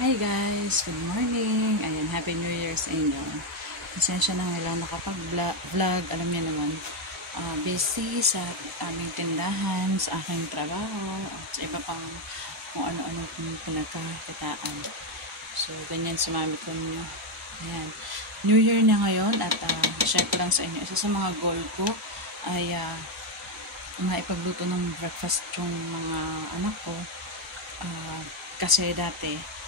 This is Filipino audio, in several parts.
Hi guys! Good morning! Ayan, Happy New Year sa inyo. Pasensya na ngayon nakapag-vlog. Alam niyo naman, busy sa aming tindahan, sa aking trabaho, at sa iba pang kung ano-ano pinagkakitaan. So, ganyan sumami ko niyo. Ayan. New Year na ngayon at share ko lang sa inyo. Isa sa mga goal ko ay maipagluto ng breakfast yung mga anak ko. Kasi dati,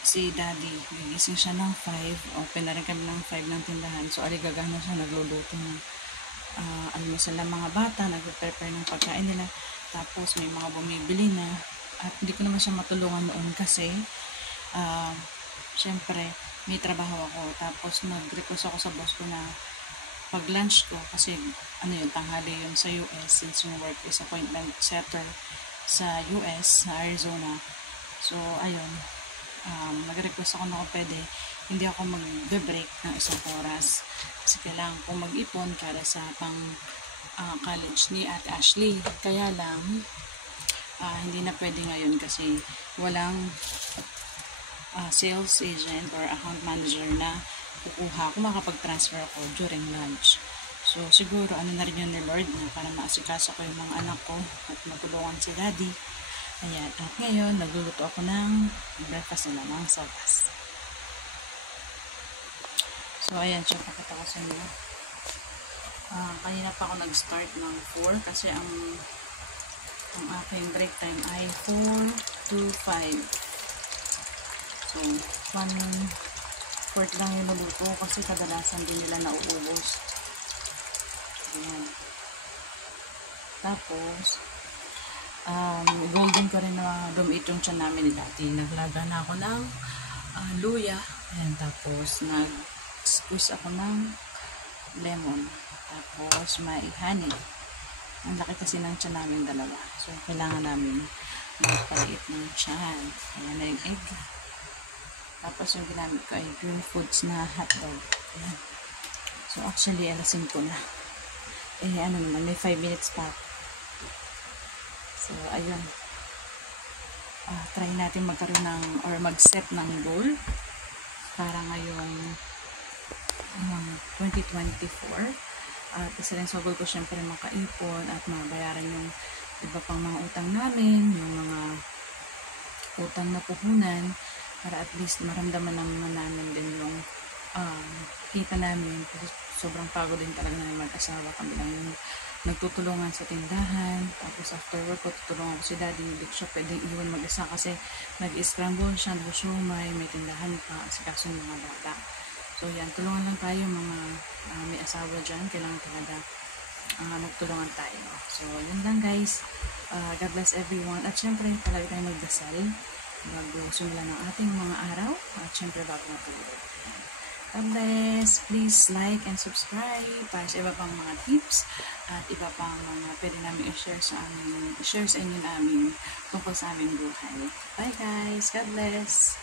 si daddy, gigising siya ng 5, open na rin kami ng 5 ng tindahan. So, aligagah na siya, nagluluto ng almusal ng mga bata, nagpe-prepare ng pagkain nila. Tapos, may mga bumibili na. At hindi ko naman siya matulungan noon kasi, syempre, may trabaho ako. Tapos, nag-request ako sa boss ko na pag-lunch ko, kasi, tanghali yun sa US, since yung work is appointment setter sa US, sa Arizona. So, ayun. Nag-request ako na kung pwede hindi ako mag-break ng 1 oras kasi kailangan kong mag-ipon para sa pang college ni Ate Ashley. Kaya lang hindi na pwede ngayon kasi walang sales agent or account manager na kukuha kung makapag-transfer ako during lunch. So siguro na rin yun ni Lord na para maasikaso ko yung mga anak ko at matulungan si Daddy. Ayan, at ngayon, nagluluto ako ng breakfast na lamang sa gas. So, ayan, siya, pakita ko sa inyo. Kanina pa ako nag-start ng 4 kasi ang aking break time ay 4 to 5. So, 1/4 lang yung naluto kasi kadalasan din nila nauubos. Ayan. Tapos, golden ko rin na dumit yung tiyan namin ni dati. Naglaga na ako ng luya. Ayan, tapos nag-squeeze ako ng lemon. Tapos may honey. Ang laki kasi ng tiyan namin dalawa. So, kailangan namin magpaliit ng tiyan. Ayan na yung egg. Tapos yung ginamit ko ay Green Foods na hotdog. Ayan. So, actually, alasin ko na. Naman, may 5 minutes pa. So, ayun. Try natin magkaroon ng, or mag-set ng goal para ngayong 2024. At isa rin sa goal ko, syempre, makaipon at mabayaran yung iba pang mga utang namin, yung mga utang na puhunan, para at least maramdaman naman namin din yung kita namin. Kasi sobrang pagod din talaga na mag-asawa. Kami lang yung nagtutulungan sa tindahan. Tapos after work ko, tutulungan ko si daddy. Hindi ko siya pwedeng iwan mag-isa kasi nag-scramble siya, nag-siomay, may tindahan pa, kasi kaso yung mga bata. So yan, tulungan lang tayo mga may asawa dyan. Kailangan talaga magtulungan tayo. So yun lang guys. God bless everyone. At syempre, talaga tayo magdasal bago simula ng ating mga araw. At syempre, bago matulog. God bless. Please like and subscribe para sa iba pang mga tips at iba pang mga pwede namin i-share sa inyo namin tungkol sa aming buhay. Bye guys. God bless.